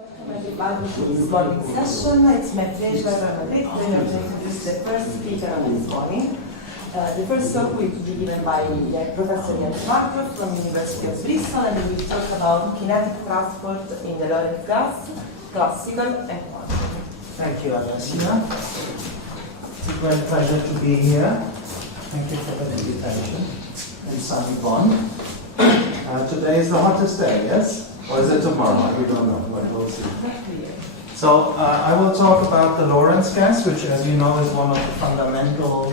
Welcome everybody to this morning session. It's my pleasure to introduce the first speaker of this morning. The first talk will be given by Professor Marklof from the University of Bristol, and we will talk about kinetic transport in the Lorentz gas, classical and quantum. Thank you, Andreas. It's a great pleasure to be here. Thank you for the invitation in sunny Bonn. Today is the hottest day, yes? Or is it tomorrow? We don't know. We'll see. So I will talk about the Lorentz gas, which, as you know, is one of the fundamental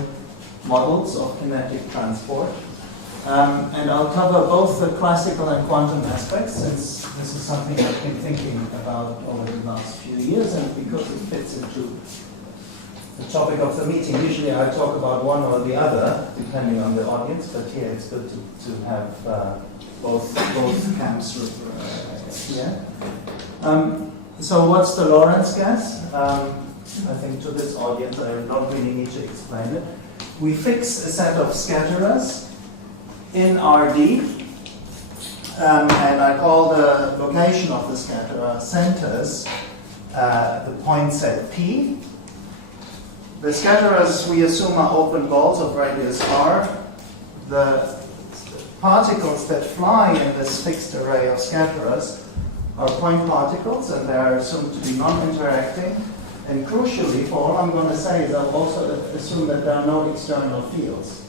models of kinetic transport. And I'll cover both the classical and quantum aspects, since this is something I've been thinking about over the last few years, and because it fits into the topic of the meeting. Usually I talk about one or the other, depending on the audience, but here it's good to have both camps here. So what's the Lorentz gas? I think to this audience I don't really need to explain it. We fix a set of scatterers in RD, and I call the location of the scatterer centers the points at P. The scatterers we assume are open balls of radius r. The particles that fly in this fixed array of scatterers are point particles, and they are assumed to be non-interacting. And crucially, for all I'm going to say is I'll also assume that there are no external fields.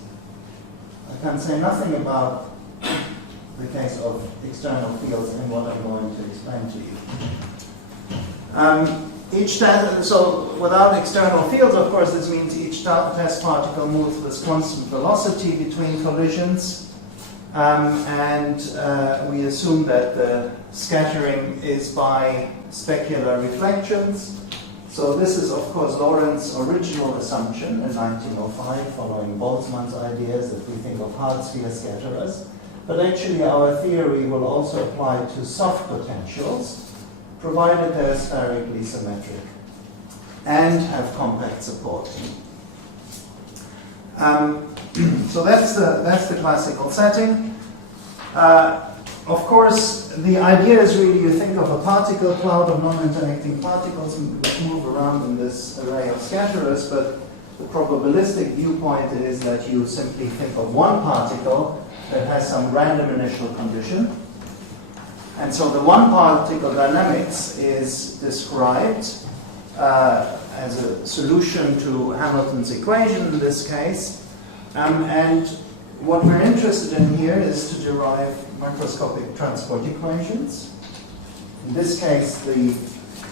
I can say nothing about the case of external fields in what I'm going to explain to you. So without external fields, of course, this means each test particle moves with constant velocity between collisions. And we assume that the scattering is by specular reflections. So this is, of course, Lorentz's original assumption in 1905, following Boltzmann's ideas that we think of hard sphere scatterers. But actually our theory will also apply to soft potentials, provided they're spherically symmetric and have compact support. So that's the classical setting. Of course, the idea is really you think of a particle cloud of non-interacting particles which move around in this array of scatterers, but the probabilistic viewpoint is that you simply think of one particle that has some random initial condition. And so the one particle dynamics is described as a solution to Hamilton's equation in this case. And what we're interested in here is to derive microscopic transport equations. In this case, the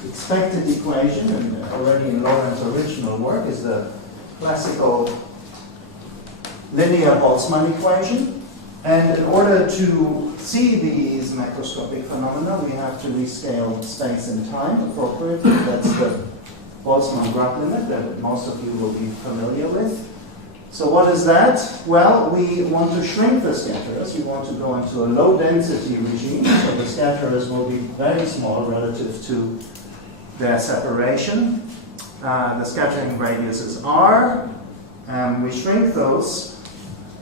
expected equation, and already in Lorentz's original work, is the classical linear Boltzmann equation. And in order to see these macroscopic phenomena, we have to rescale space and time appropriately. That's the Boltzmann-Grad limit that most of you will be familiar with. So what is that? Well, we want to shrink the scatterers. We want to go into a low density regime, so the scatterers will be very small relative to their separation. The scattering radius is r. We shrink those.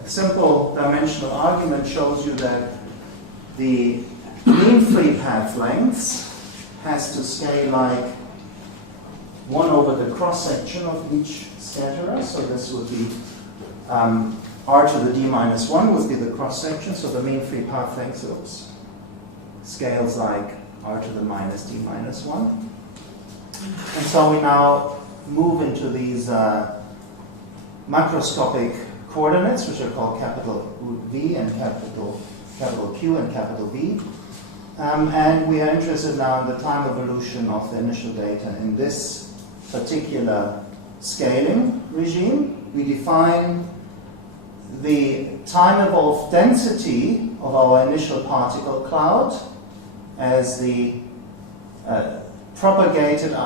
A simple dimensional argument shows you that the mean free path length has to scale like 1 over the cross-section of each scatterer. So this would be r to the d minus 1 would be the cross-section. So the mean free path length scales like r to the minus d minus 1. And so we now move into these macroscopic coordinates, which are called capital V and capital Q and capital V. And we are interested now in the time evolution of the initial data in this particular scaling regime. We define the time-evolved density of our initial particle cloud as the propagated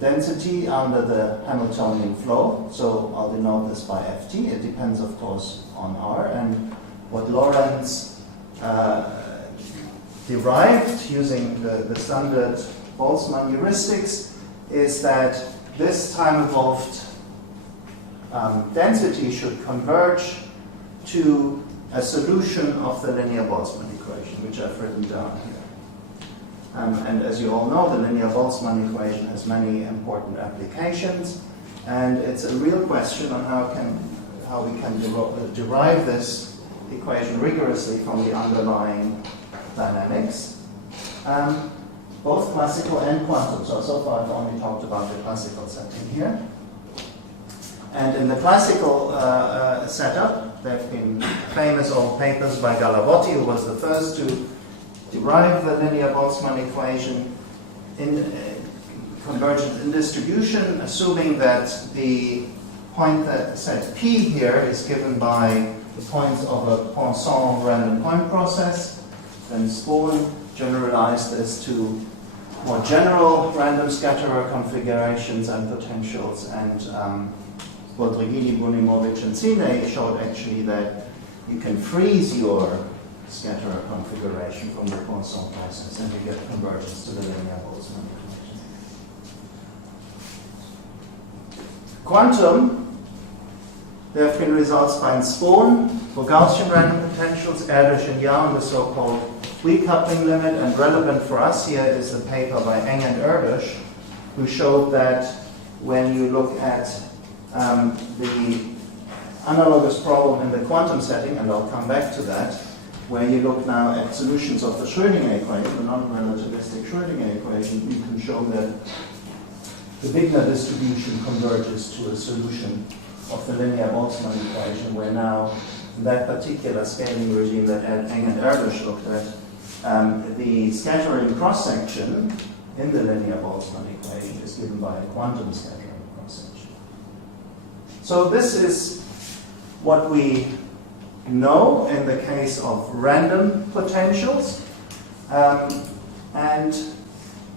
density under the Hamiltonian flow. So I'll denote this by Ft. It depends, of course, on R. And what Lorentz derived using the standard Boltzmann heuristics is that this time-evolved density should converge to a solution of the linear Boltzmann equation, which I've written down here. And as you all know, the linear Boltzmann equation has many important applications, and it's a real question on how we can derive this equation rigorously from the underlying dynamics, both classical and quantum. So far I've only talked about the classical setting here. And in the classical setup, there have been famous old papers by Galavotti, who was the first to derive the linear Boltzmann equation in convergence in distribution, assuming that the point that set P here is given by the points of a Poisson random point process. Then Spohn generalized this to more general random scatterer configurations and potentials, and Bodrigini, Bunimovic, and Sine showed actually that you can freeze your scatterer configuration from the Poisson process and you get convergence to the linear Boltzmann equation. Quantum, there have been results by Spohn for Gaussian random potentials, Erdős and Yao, the so-called weak coupling limit, and relevant for us here is the paper by Eng and Erdős, who showed that when you look at the analogous problem in the quantum setting, and I'll come back to that, where you look now at solutions of the Schrödinger equation, the non-relativistic Schrödinger equation, you can show that the Wigner distribution converges to a solution of the linear Boltzmann equation, where now in that particular scaling regime that Eng and Erdős looked at, the scattering cross-section in the linear Boltzmann equation is given by a quantum scattering cross-section. So this is what we know in the case of random potentials. And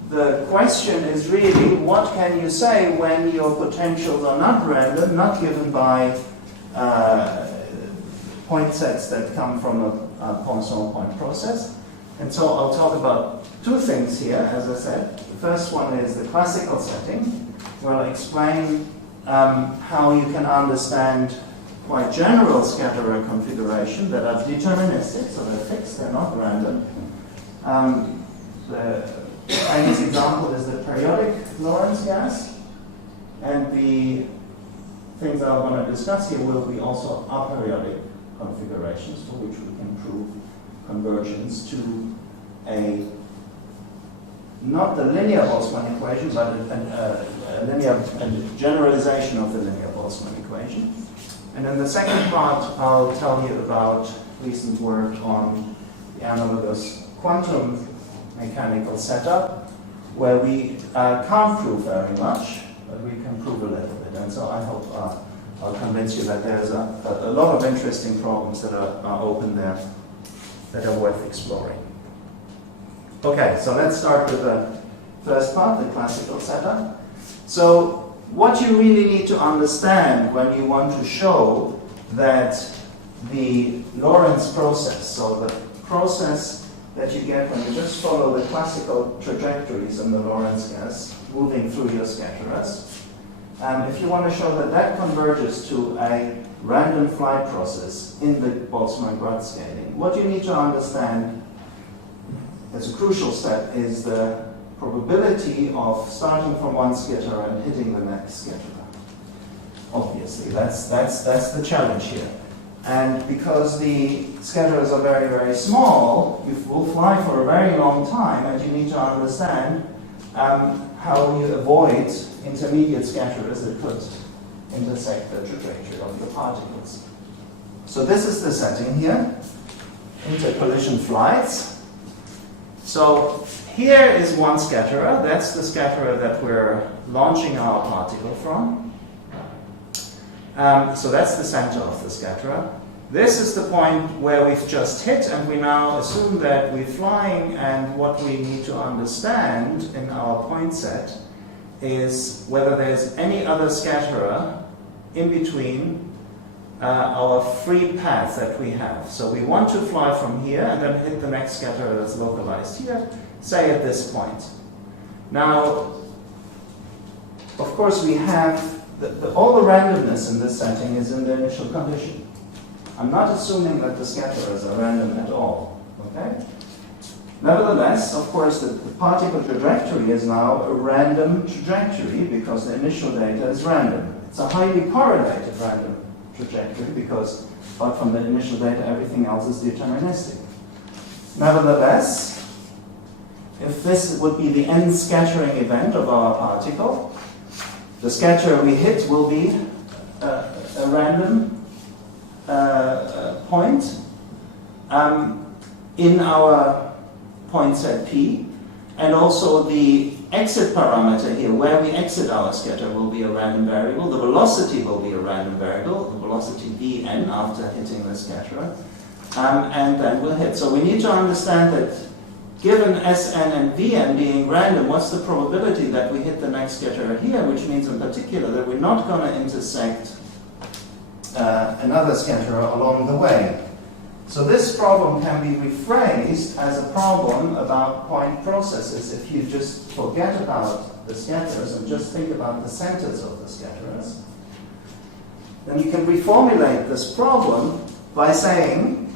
the question is really, what can you say when your potentials are not random, not given by point sets that come from a Poisson point process? And so I'll talk about two things here, as I said. The first one is the classical setting, where I'll explain how you can understand quite general scatterer configuration that are deterministic, so they're fixed, they're not random. The Chinese example is the periodic Lorentz gas, and the things that I'm going to discuss here will be also aperiodic configurations for which we can prove convergence to not the linear Boltzmann equation, but a generalization of the linear Boltzmann equation. And in the second part, I'll tell you about recent work on the analogous quantum mechanical setup, where we can't prove very much, but we can prove a little bit. And so I hope I'll convince you that there's a lot of interesting problems that are open there that are worth exploring. Okay, so let's start with the first part, the classical setup. So what you really need to understand when you want to show that the Lorentz process, so the process that you get when you just follow the classical trajectories in the Lorentz gas moving through your scatterers, if you want to show that that converges to a random flight process in the Boltzmann-Grad scaling, what you need to understand as a crucial step is the probability of starting from one scatterer and hitting the next scatterer. Obviously, that's the challenge here. And because the scatterers are very, very small, you will fly for a very long time, and you need to understand how you avoid intermediate scatterers that could intersect the trajectory of your particles. So this is the setting here, intercollision flights. So here is one scatterer. That's the scatterer that we're launching our particle from. So that's the center of the scatterer. This is the point where we've just hit, and we now assume that we're flying, and what we need to understand in our point set is whether there's any other scatterer in between our free path that we have. So we want to fly from here and then hit the next scatterer that's localized here, say at this point. Now, of course, we have all the randomness in this setting is in the initial condition. I'm not assuming that the scatterers are random at all, okay? Nevertheless, of course, the particle trajectory is now a random trajectory because the initial data is random. It's a highly correlated random trajectory because apart from the initial data, everything else is deterministic. Nevertheless, if this would be the end scattering event of our particle, the scatter we hit will be a random point in our point set P, and also the exit parameter here, where we exit our scatter, will be a random variable. The velocity will be a random variable, the velocity Vn after hitting the scatterer, and then we'll hit. So we need to understand that given Sn and Vn being random, what's the probability that we hit the next scatterer here, which means in particular that we're not going to intersect another scatterer along the way. So this problem can be rephrased as a problem about point processes if you just forget about the scatterers and just think about the centers of the scatterers. Then you can reformulate this problem by saying,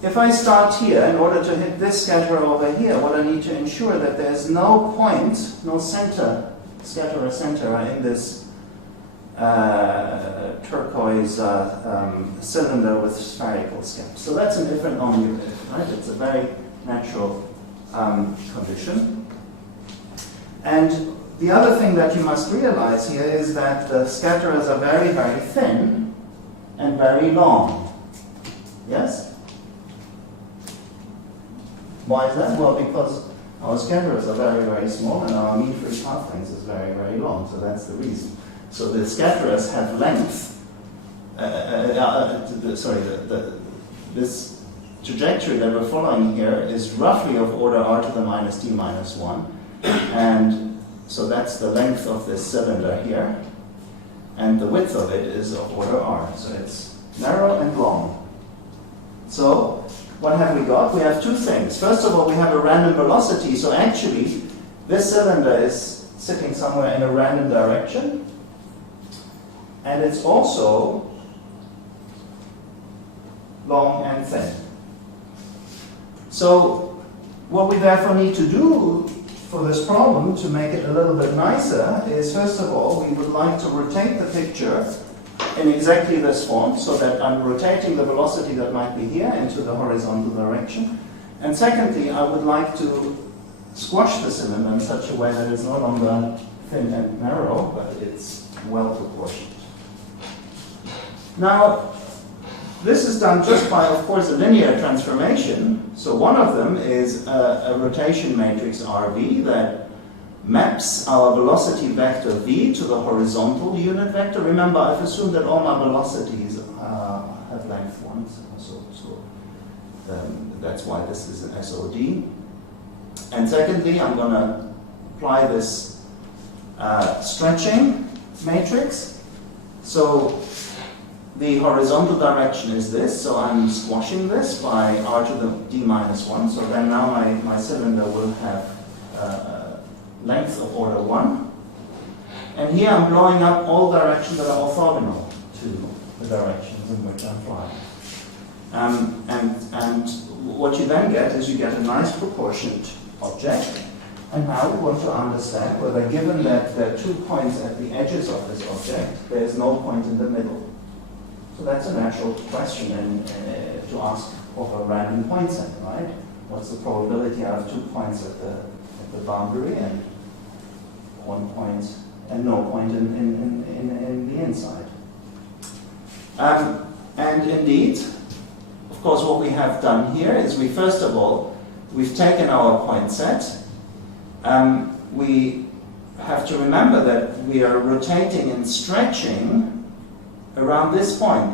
if I start here, in order to hit this scatterer over here, what I need to ensure that there's no point, no center, scatterer center in this turquoise cylinder with spherical scap. So that's an if and only if, right? It's a very natural condition. And the other thing that you must realize here is that the scatterers are very, very thin and very long. Yes? Why is that? Well, because our scatterers are very, very small and our mean free path length is very, very long. So that's the reason. So the scatterers have length. This trajectory that we're following here is roughly of order r to the minus t minus 1. And so that's the length of this cylinder here. And the width of it is of order r. So it's narrow and long. So what have we got? We have two things. First of all, we have a random velocity. So actually, this cylinder is sitting somewhere in a random direction. And it's also long and thin. So what we therefore need to do for this problem to make it a little bit nicer is, first of all, we would like to rotate the picture in exactly this form, so that I'm rotating the velocity that might be here into the horizontal direction. And secondly, I would like to squash the cylinder in such a way that it's no longer thin and narrow, but it's well proportioned. Now, this is done just by, of course, a linear transformation. So one of them is a rotation matrix RV that maps our velocity vector v to the horizontal unit vector. Remember, I've assumed that all my velocities have length 1, so that's why this is an SOD. And secondly, I'm going to apply this stretching matrix. So the horizontal direction is this, so I'm squashing this by r to the d minus 1. So then now my cylinder will have length of order 1. And here I'm blowing up all directions that are orthogonal to the directions in which I'm flying. And what you then get is you get a nice proportioned object. And now we want to understand whether, given that there are 2 points at the edges of this object, there is no point in the middle. So that's a natural question to ask of a random point set, right? What's the probability out of 2 points at the boundary and 1 point and no point in the inside? And indeed, of course, what we have done here is first of all, we've taken our point set. We have to remember that we are rotating and stretching around this point.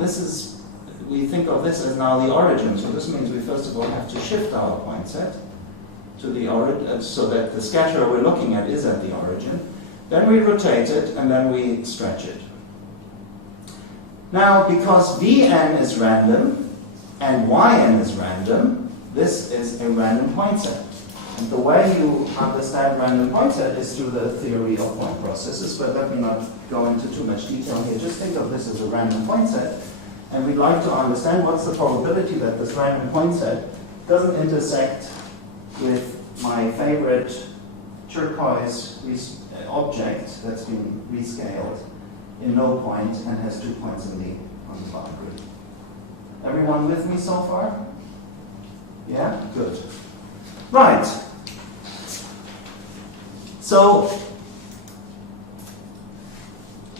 We think of this as now the origin. So this means we first of all have to shift our point set to the origin, so that the scatterer we're looking at is at the origin. Then we rotate it, and then we stretch it. Now, because Vn is random and Yn is random, this is a random point set. And the way you understand random point set is through the theory of point processes, but let me not go into too much detail here. Just think of this as a random point set, and we'd like to understand what's the probability that this random point set doesn't intersect with my favorite turquoise object that's been rescaled in no point and has 2 points on the boundary. Everyone with me so far? Yeah? Good. Right. So,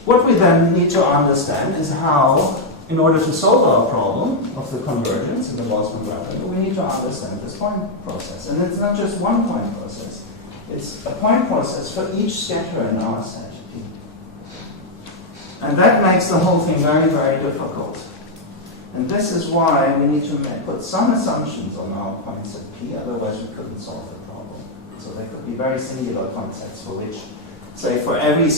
what we then need to understand is how, in order to solve our problem of the convergence in the Boltzmann-Grad, we need to understand this point process. And it's not just one point process. It's a point process for each scatter in our set P. And that makes the whole thing very, very difficult. And this is why we need to put some assumptions on our points at P, otherwise we couldn't solve the problem. So there could be very singular point sets for which, say, for every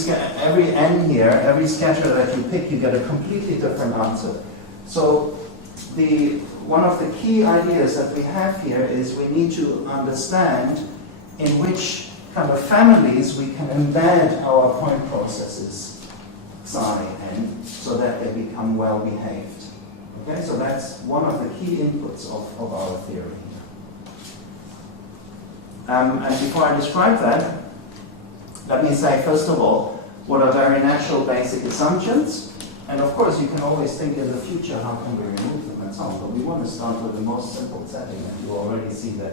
n here, every scatter that you pick, you get a completely different answer. So one of the key ideas that we have here is we need to understand in which kind of families we can embed our point processes psi n so that they become well behaved. Okay, so that's one of the key inputs of our theory. And before I describe that, let me say, first of all, what are very natural basic assumptions? And of course, you can always think in the future, how can we remove them and so on. But we want to start with the most simple setting, and you already see that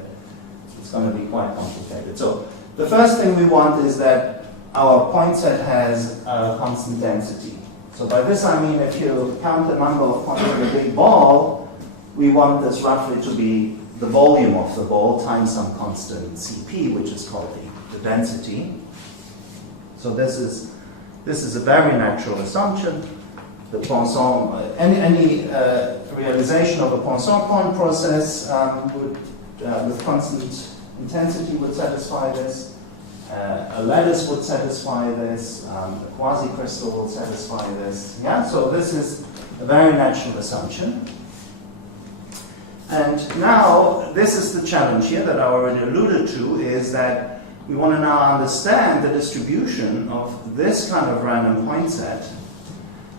it's going to be quite complicated. So the first thing we want is that our point set has a constant density. So by this I mean, if you count the number of points in a big ball, we want this roughly to be the volume of the ball times some constant Cp, which is called the density. So this is a very natural assumption. The Poisson, any realization of a Poisson point process with constant intensity would satisfy this. A lattice would satisfy this. A quasicrystal would satisfy this. Yeah. So this is a very natural assumption. And now this is the challenge here that I already alluded to, is that we want to now understand the distribution of this kind of random point set.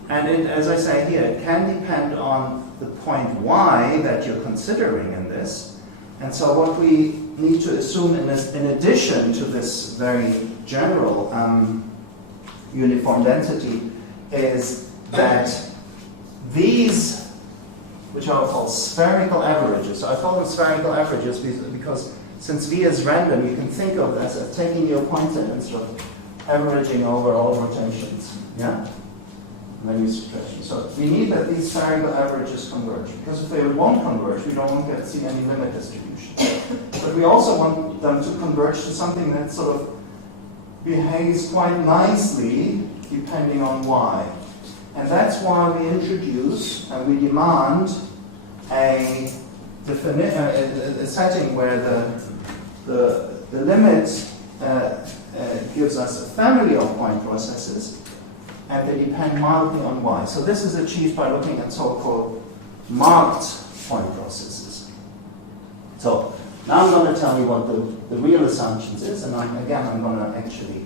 And as I say here, it can depend on the point y that you're considering in this. And so what we need to assume in addition to this very general uniform density is that these, which are called spherical averages. So I call them spherical averages because since V is random, you can think of this as taking your point set and sort of averaging over all rotations. Yeah? So we need that these spherical averages converge. Because if they won't converge, we don't want to see any limit distribution. But we also want them to converge to something that sort of behaves quite nicely depending on y. And that's why we introduce and we demand a setting where the limit gives us a family of point processes, and they depend mildly on y. So this is achieved by looking at so-called marked point processes. So now I'm going to tell you what the real assumptions is, and I'm going to actually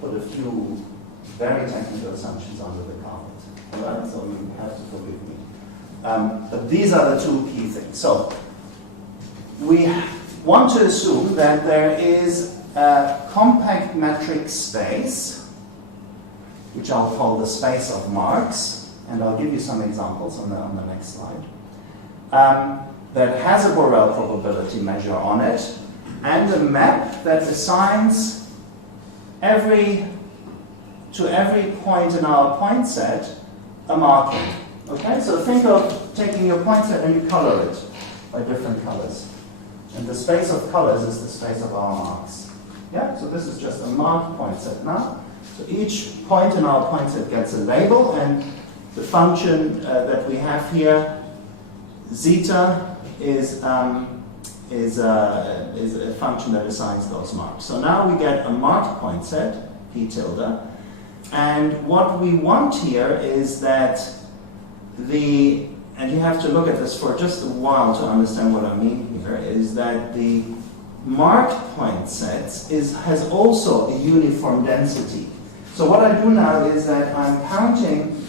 put a few very technical assumptions under the carpet. All right? So you have to forgive me. But these are the two key things. So we want to assume that there is a compact metric space, which I'll call the space of marks, and I'll give you some examples on the next slide, that has a Borel probability measure on it, and a map that assigns to every point in our point set a marking. Okay, so think of taking your point set and you color it by different colors. And the space of colors is the space of our marks. Yeah, so this is just a marked point set now. So each point in our point set gets a label, and the function that we have here, zeta, is a function that assigns those marks. So now we get a marked point set, p tilde, and what we want here is that and you have to look at this for just a while to understand what I mean here, is that the marked point sets has also a uniform density. So what I do now is that I'm counting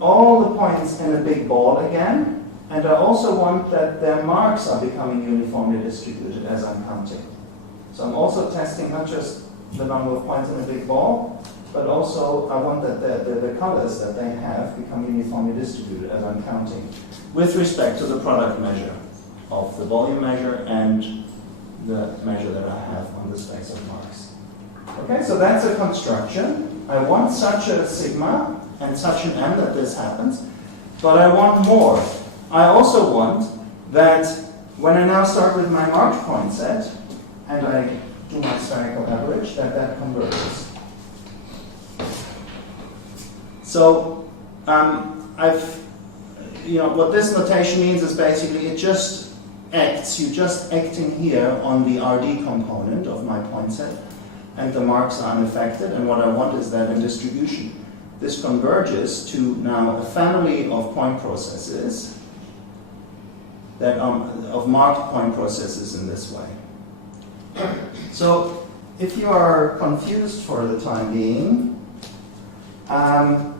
all the points in a big ball again, And I also want that their marks are becoming uniformly distributed as I'm counting. So I'm also testing not just the number of points in a big ball, but also I want that the colors that they have become uniformly distributed as I'm counting, with respect to the product measure of the volume measure and the measure that I have on the space of marks. Okay, so that's a construction. I want such a sigma and such an m that this happens, but I want more. I also want that when I now start with my marked point set, and I do my spherical average, that converges. So what this notation means is basically it just acts, you're just acting here on the RD component of my point set, and the marks are unaffected, and what I want is that in distribution, this converges to now a family of point processes that of marked point processes in this way. So if you are confused for the time being,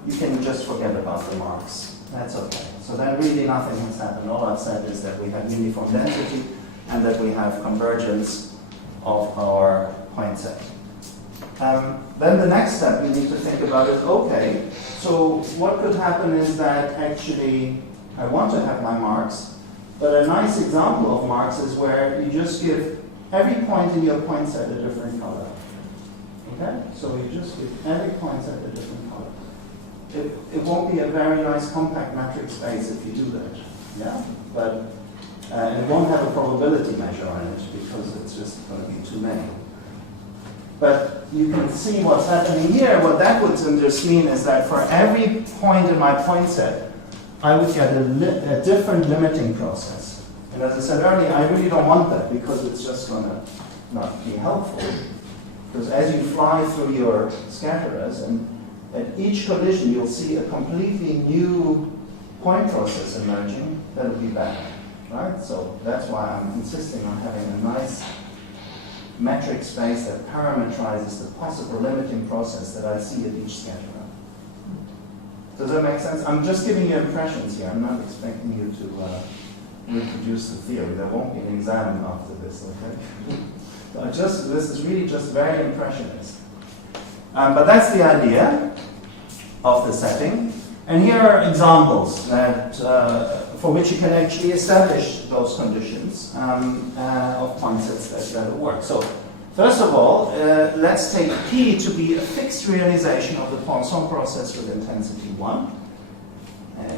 you can just forget about the marks. That's okay. So then really nothing has happened. All I've said is that we have uniform density and that we have convergence of our point set. Then the next step you need to think about is, okay, so what could happen is that actually I want to have my marks, but a nice example of marks is where you just give every point in your point set a different color. Okay? So you just give every point set a different color. It won't be a very nice compact metric space if you do that. Yeah? But and it won't have a probability measure on it because it's just going to be too many. But you can see what's happening here. What that would just mean is that for every point in my point set, I would get a different limiting process. And as I said earlier, I really don't want that because it's just going to not be helpful. Because as you fly through your scatterers, and at each collision you'll see a completely new point process emerging, that'll be bad. Right? So that's why I'm insisting on having a nice metric space that parametrizes the possible limiting process that I see at each scatterer. Does that make sense? I'm just giving you impressions here. I'm not expecting you to reproduce the theory. There won't be an exam after this, okay? So this is really just very impressionist. But that's the idea of the setting. And here are examples that, for which you can actually establish those conditions of point sets that will work. So first of all, let's take P to be a fixed realization of the Poisson process with intensity 1.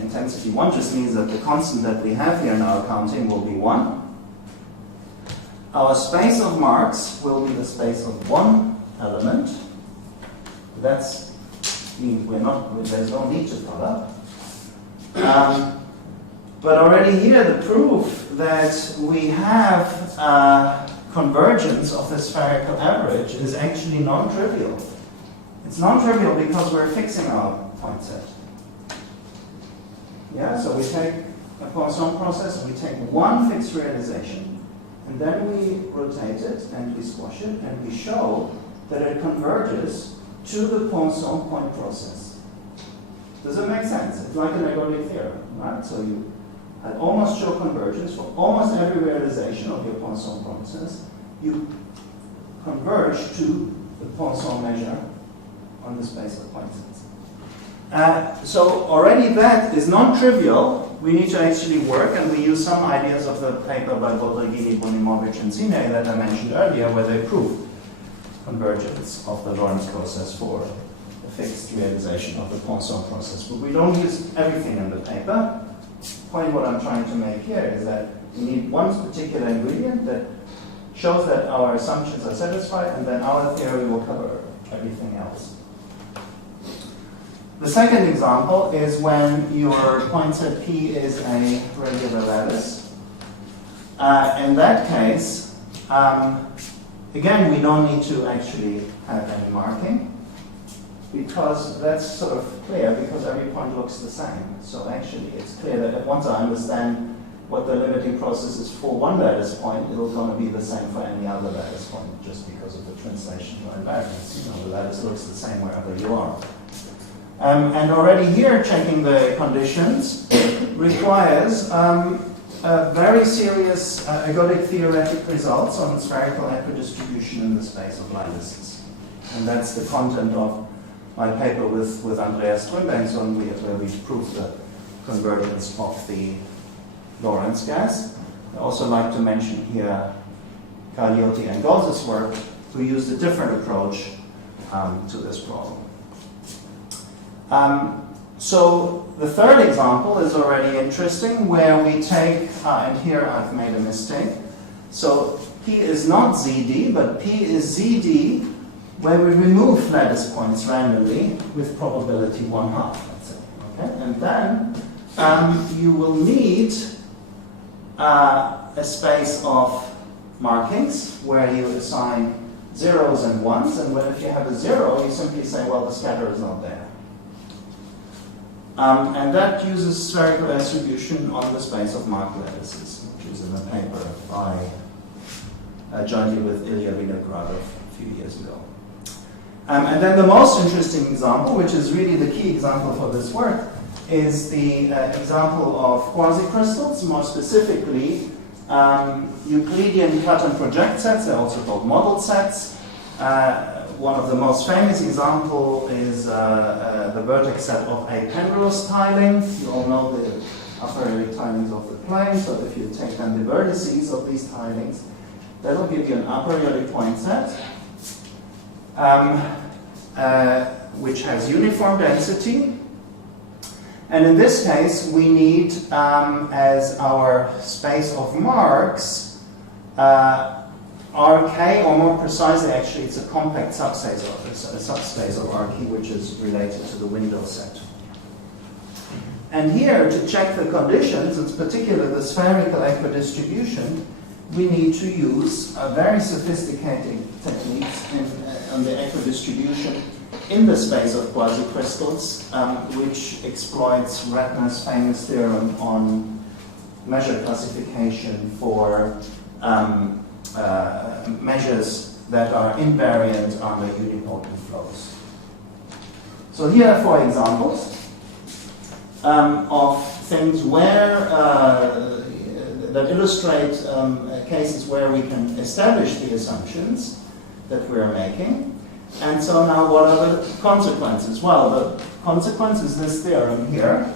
Intensity 1 just means that the constant that we have here in our counting will be 1. Our space of marks will be the space of one element. That's means there's no need to color. But already here the proof that we have convergence of the spherical average is actually non-trivial. It's non-trivial because we're fixing our point set. Yeah, so we take a Poisson process, we take one fixed realization, and then we rotate it and we squash it and we show that it converges to the Poisson point process. Does it make sense? It's like an ergodic theorem, right? So you almost show convergence for almost every realization of your Poisson process. You converge to the Poisson measure on the space of point sets. So already that is non-trivial. We need to actually work, and we use some ideas of the paper by Bodrigini, Bonimovic, and Zine that I mentioned earlier, where they proved convergence of the Lorentz process for a fixed realization of the Poisson process. But we don't use everything in the paper. The point what I'm trying to make here is that we need one particular ingredient that shows that our assumptions are satisfied, and then our theory will cover everything else. The second example is when your point set P is a regular lattice. In that case, again, we don't need to actually have any marking because that's sort of clear because every point looks the same. So actually, it's clear that once I understand what the limiting process is for one lattice point, it's going to be the same for any other lattice point just because of the translational invariance. You know, the lattice looks the same wherever you are. And already here, checking the conditions requires very serious ergodic theoretic results on spherical equidistribution in the space of lattices. And that's the content of my paper with Andreas Strombergsson, where we proved the convergence of the Lorentz gas. I also like to mention here Cagliotti and Goltz's work, who used a different approach to this problem. So the third example is already interesting, where we take, and here I've made a mistake. So P is not ZD, but P is ZD, where we remove lattice points randomly with probability 1/2, let's say. Okay? And then you will need a space of markings where you assign zeros and ones, and if you have a 0, you simply say, well, the scatter is not there. And that uses spherical distribution on the space of Mark lattices, which is in a paper by jointly with Ilya Vinogradov a few years ago. And then the most interesting example, which is really the key example for this work, is the example of quasicrystals, more specifically Euclidean cut and project sets. They're also called model sets. One of the most famous example is the vertex set of a pendulous tiling. You all know the aperiodic tilings of the plane, so if you take then the vertices of these tilings, that will give you an aperiodic point set, which has uniform density. And in this case, we need, as our space of marks, Rk, or more precisely, actually, it's a compact subspace of Rk, which is related to the window set. And here, to check the conditions, in particular the spherical equidistribution, we need to use very sophisticated techniques on the equidistribution in the space of quasicrystals, which exploits Ratner's famous theorem on measure classification for measures that are invariant under unipotent flows. So here are 4 examples of things where that illustrate cases where we can establish the assumptions that we are making. And so now what are the consequences? Well, the consequence is this theorem here,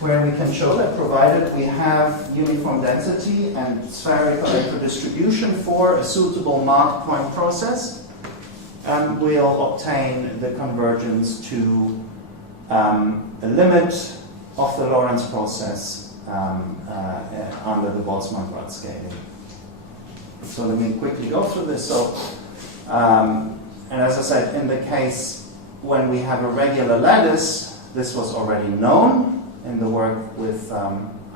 where we can show that provided we have uniform density and spherical equidistribution for a suitable mark point process, we'll obtain the convergence to a limit of the Lorentz process under the Boltzmann-Grad scaling. So let me quickly go through this. So, and as I said, in the case when we have a regular lattice, this was already known in the work with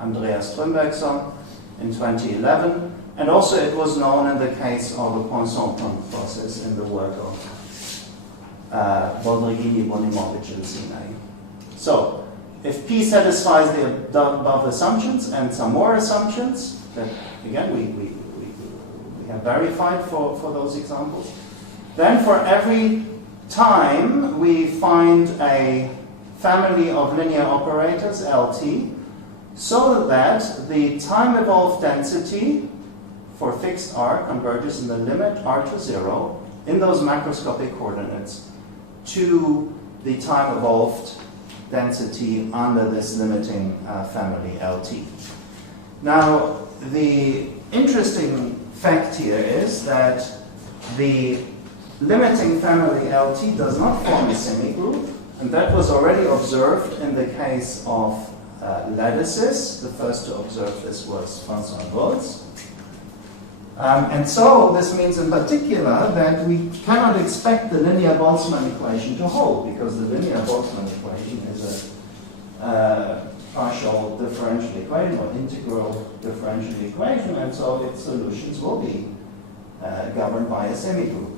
Andreas Strombergsson in 2011, and also it was known in the case of a Poisson process in the work of Boldregini, Bonimovic, and Sinai. So, if P satisfies the above assumptions and some more assumptions that again we have verified for those examples, then for every time we find a family of linear operators, LT, so that the time-evolved density for fixed R converges in the limit R to 0 in those macroscopic coordinates to the time-evolved density under this limiting family LT. Now, the interesting fact here is that the limiting family LT does not form a semigroup, and that was already observed in the case of lattices. The first to observe this was Poisson and Boltz. And so this means in particular that we cannot expect the linear Boltzmann equation to hold, because the linear Boltzmann equation is a partial differential equation or integral differential equation, and so its solutions will be governed by a semigroup.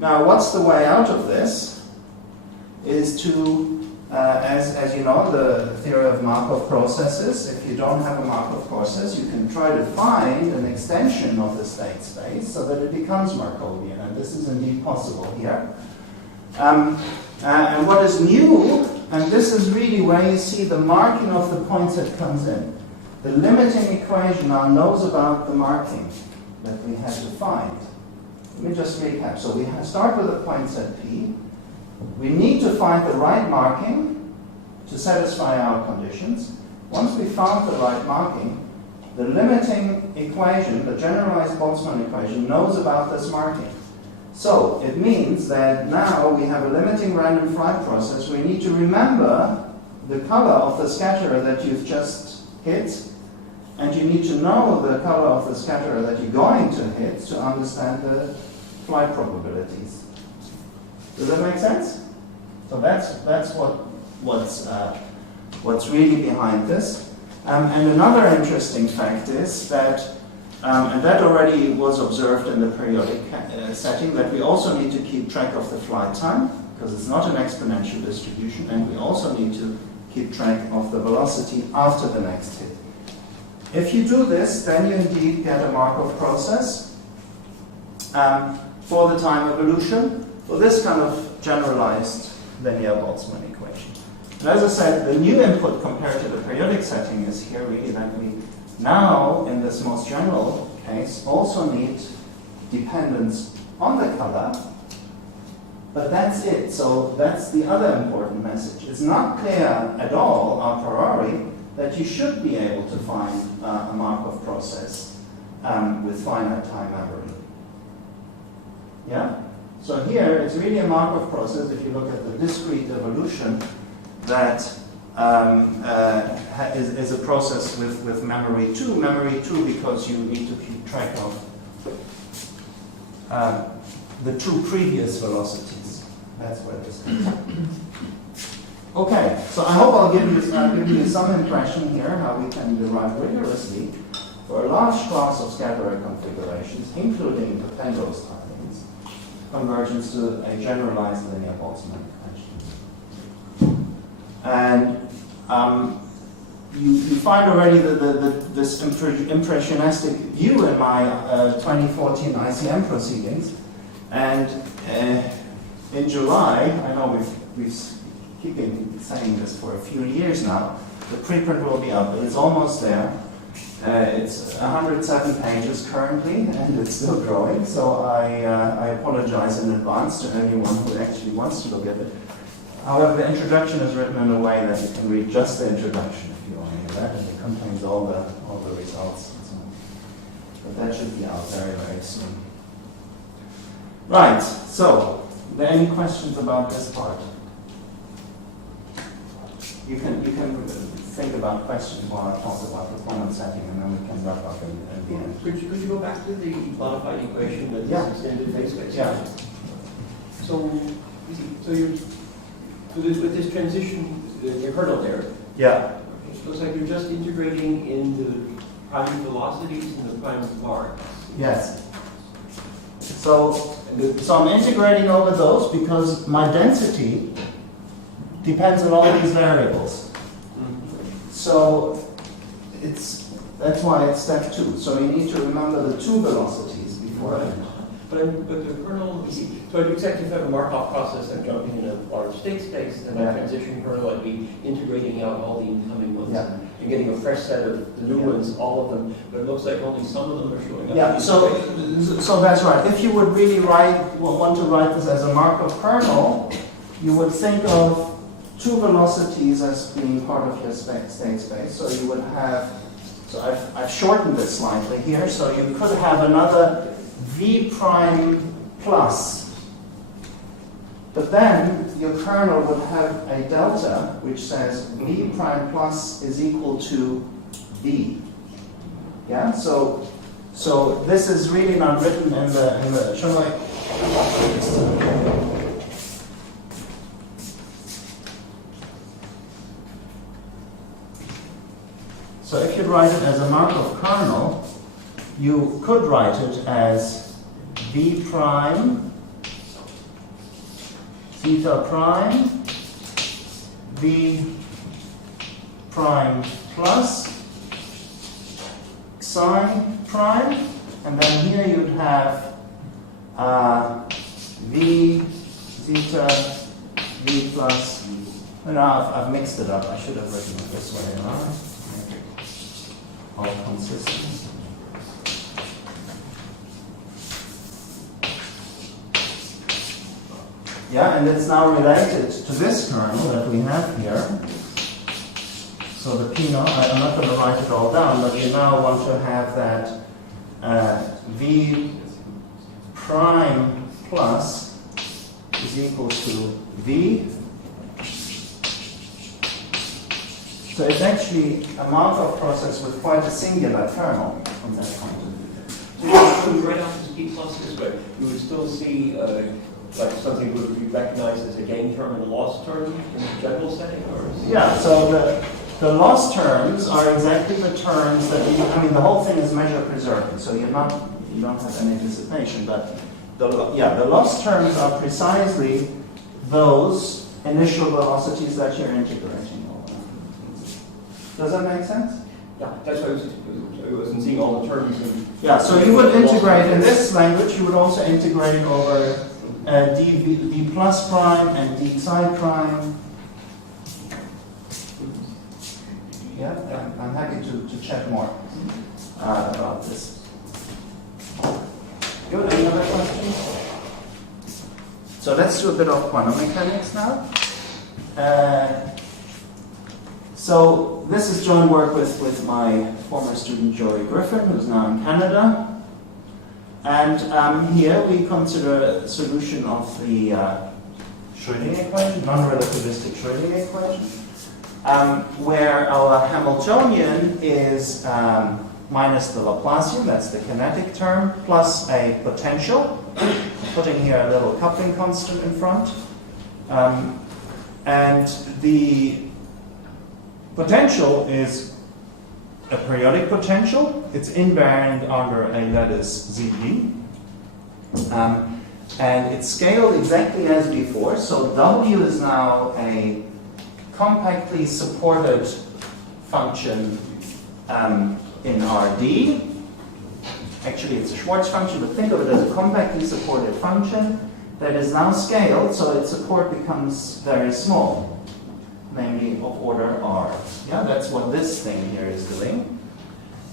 Now, what's the way out of this? Is to, as you know, the theory of Markov processes. If you don't have a Markov process, you can try to find an extension of the state space so that it becomes Markovian, and this is indeed possible here. And what is new, and this is really where you see the marking of the points that comes in. The limiting equation now knows about the marking that we had to find. Let me just recap. So we start with a point set P. We need to find the right marking to satisfy our conditions. Once we found the right marking, the limiting equation, the generalized Boltzmann equation, knows about this marking. So it means that now we have a limiting random flight process. We need to remember the color of the scatterer that you've just hit, and you need to know the color of the scatterer that you're going to hit to understand the flight probabilities. Does that make sense? So that's what's really behind this. And another interesting fact is that, and that already was observed in the periodic setting, that we also need to keep track of the flight time, because it's not an exponential distribution, and we also need to keep track of the velocity after the next hit. If you do this, then you indeed get a Markov process for the time evolution for this kind of generalized linear Boltzmann equation. And as I said, the new input compared to the periodic setting is here really that we now, in this most general case, also need dependence on the color, but that's it. So that's the other important message. It's not clear at all, a priori, that you should be able to find a Markov process with finite time memory. Yeah? So here, it's really a Markov process, if you look at the discrete evolution, that is a process with memory 2. Memory 2 because you need to keep track of the two previous velocities. That's where this comes from. Okay, so I hope I'll give you some impression here how we can derive rigorously for a large class of scatterer configurations, including the Penrose timings, convergence to a generalized linear Boltzmann equation. And you find already this impressionistic view in my 2014 ICM proceedings. And in July, I know we've keeping saying this for a few years now, the preprint will be up. It's almost there. It's 107 pages currently, and it's still growing. So I apologize in advance to anyone who actually wants to look at it. However, the introduction is written in a way that you can read just the introduction if you want to hear that, and it contains all the results and so on. But that should be out very, very soon. Right. So, are there any questions about this part? You can think about questions while I talk about performance setting, and then we can wrap up in the end. Could you go back to the modified equation that's extended phase space? Yeah. So with this transition, the hurdle there. Yeah. It looks like you're just integrating in the prime velocities and the prime marks. Yes. So I'm integrating over those because my density depends on all these variables. So that's why it's step 2. So you need to remember the two velocities before it. But the kernel, so exactly if I have a Markov process, I'm jumping in a large state space, then my transition kernel, I'd be integrating out all the incoming ones and getting a fresh set of the new ones, all of them. But it looks like only some of them are showing up. Yeah, so that's right. If you would really want to write this as a Markov kernel, you would think of two velocities as being part of your state space. So you would have, so I've shortened this slightly here, so you could have another V prime plus. But then your kernel would have a delta which says V prime plus is equal to V. Yeah, so this is really not written in the shall I? So if you write it as a Markov kernel, you could write it as V prime, theta prime, V prime plus, psi prime, and then here you'd have V zeta v plus, no, I've mixed it up. I should have written it this way, right? Make it all consistent. Yeah, and it's now related to this kernel that we have here. So the P naught, I'm not going to write it all down, but you now want to have that V prime plus is equal to V. So it's actually a Markov process with quite a singular kernel from that point of view. So you write out this P plus this way, you would still see like something would be recognized as a gain term and a loss term in the general setting, or? Yeah, so the loss terms are exactly the terms that I mean, the whole thing is measure preserving, so you don't have any dissipation, but the loss terms are precisely those initial velocities that you're integrating over. Does that make sense? Yeah, that's why I wasn't seeing all the terms. Yeah, so you would integrate in this language, you would also integrate over d plus prime and d psi prime. Yeah, I'm happy to chat more about this. Good, any other questions? So let's do a bit of quantum mechanics now. So this is joint work with my former student Jory Griffin, who's now in Canada. And here we consider a solution of the Schrödinger equation, non-relativistic Schrödinger equation, where our Hamiltonian is minus the Laplacian, that's the kinetic term, plus a potential, putting here a little coupling constant in front. And the potential is a periodic potential. It's invariant under a lattice ZB. And it's scaled exactly as before. So W is now a compactly supported function in RD. Actually, it's a Schwartz function, but think of it as a compactly supported function that is now scaled, so its support becomes very small, namely of order R. Yeah, that's what this thing here is doing.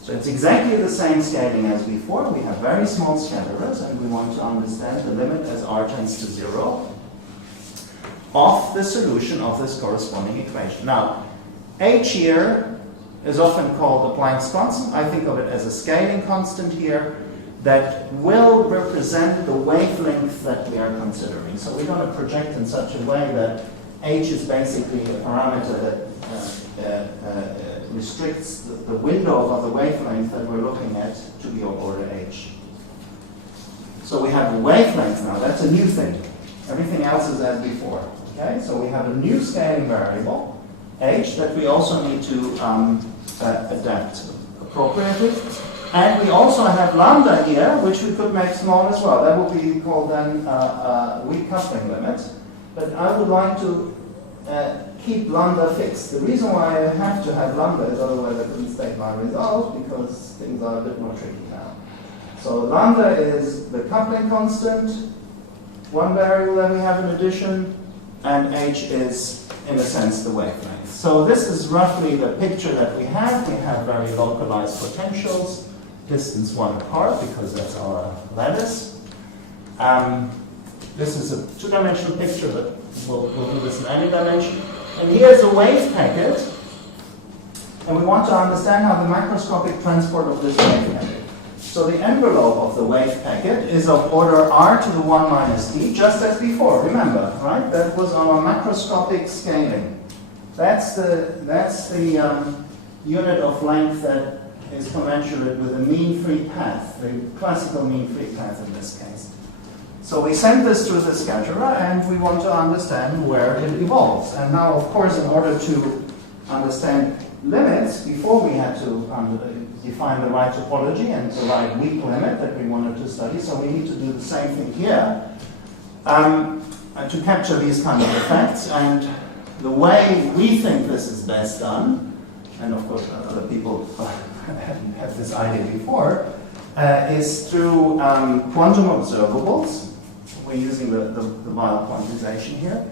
So it's exactly the same scaling as before. We have very small scalars, and we want to understand the limit as R tends to 0 of the solution of this corresponding equation. Now, H here is often called the Planck's constant. I think of it as a scaling constant here that will represent the wavelength that we are considering. So we're going to project in such a way that H is basically a parameter that restricts the window of the wavelength that we're looking at to be of order H. So we have a wavelength now. That's a new thing. Everything else is as before. Okay, so we have a new scaling variable, H, that we also need to adapt appropriately. And we also have lambda here, which we could make small as well. That would be called then a weak coupling limit. But I would like to keep lambda fixed. The reason why I have to have lambda is otherwise I couldn't state my result, because things are a bit more tricky now. So lambda is the coupling constant, one variable that we have in addition, and H is, in a sense, the wavelength. So this is roughly the picture that we have. We have very localized potentials, distance 1 apart, because that's our lattice. This is a two-dimensional picture, but we'll do this in any dimension. And here's a wave packet, and we want to understand how the macroscopic transport of this wave packet. So the envelope of the wave packet is of order R to the 1 minus d, just as before, remember, right? That was our macroscopic scaling. That's the unit of length that is commensurate with the mean free path, the classical mean free path in this case. So we send this through the scheduler, and we want to understand where it evolves. And now, of course, in order to understand limits, before we had to define the right topology and the right weak limit that we wanted to study, so we need to do the same thing here to capture these kind of effects. And the way we think this is best done, and of course other people had this idea before, is through quantum observables, we're using the Weil quantization here.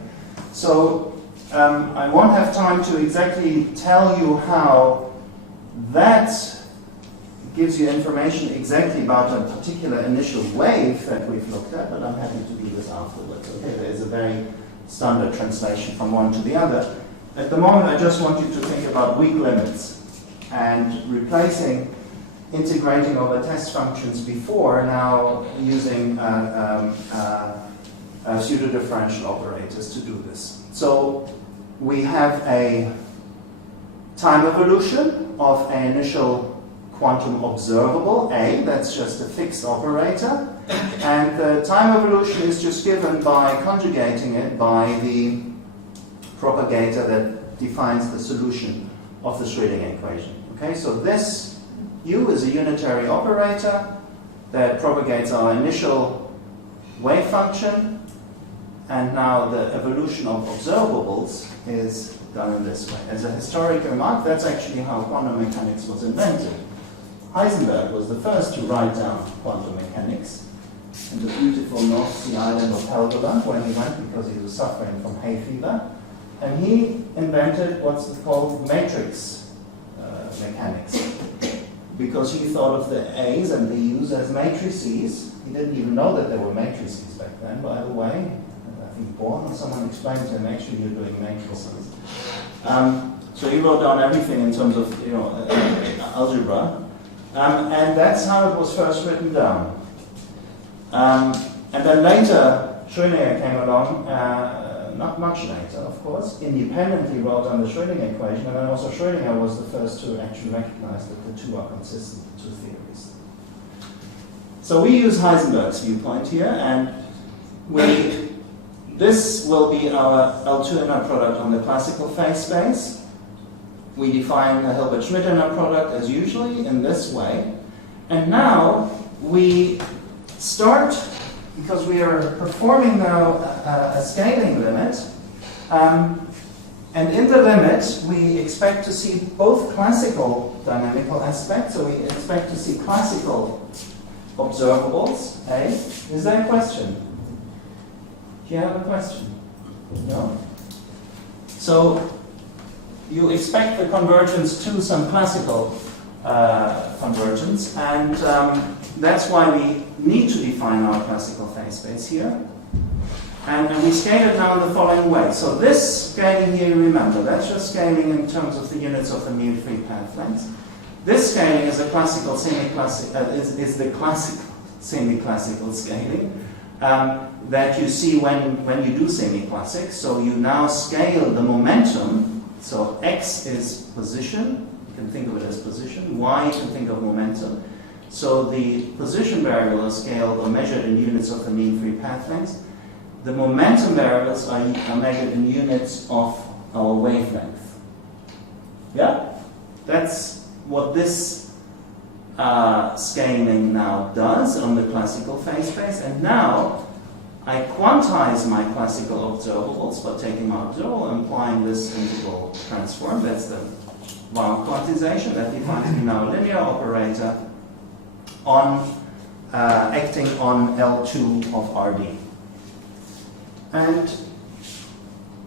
So I won't have time to exactly tell you how that gives you information exactly about a particular initial wave that we've looked at, but I'm happy to do this afterwards. Okay, there is a very standard translation from one to the other. At the moment, I just want you to think about weak limits and replacing integrating over test functions before, now using pseudo-differential operators to do this. So we have a time evolution of an initial quantum observable, A, that's just a fixed operator, and the time evolution is just given by conjugating it by the propagator that defines the solution of the Schrödinger equation. Okay, so this U is a unitary operator that propagates our initial wave function, and now the evolution of observables is done in this way. As a historic remark, that's actually how quantum mechanics was invented. Heisenberg was the first to write down quantum mechanics in the beautiful North Sea island of Helgoland, where he went because he was suffering from hay fever. And he invented what's called matrix mechanics, because he thought of the A's and the U's as matrices. He didn't even know that there were matrices back then, by the way. I think Born or someone explained to him, actually you're doing matrices. So he wrote down everything in terms of algebra. And that's how it was first written down. And then later, Schrödinger came along, not much later, of course, independently wrote down the Schrödinger equation, and then also Schrödinger was the first to actually recognize that the two are consistent, the two theories. So we use Heisenberg's viewpoint here, and this will be our L2 inner product on the classical phase space. We define a Hilbert-Schmidt inner product as usually in this way. And now we start, because we are performing now a scaling limit, and in the limit we expect to see both classical dynamical aspects, so we expect to see classical observables. A. Is there a question? Do you have a question? No? So you expect the convergence to some classical convergence, and that's why we need to define our classical phase space here. And we scale it now in the following way. So this scaling here, remember, that's just scaling in terms of the units of the mean-free path length. This scaling is a classical is the classical semi-classical scaling that you see when you do semi-classic. So you now scale the momentum. So x is position, you can think of it as position, y you can think of momentum. So the position variable is scaled or measured in units of the mean free path length. The momentum variables are measured in units of our wavelength. Yeah? That's what this scaling now does on the classical phase space. And now I quantize my classical observables by taking my observable and applying this integral transform. That's the Weil quantization. That defines me now a linear operator on acting on L2 of RD. And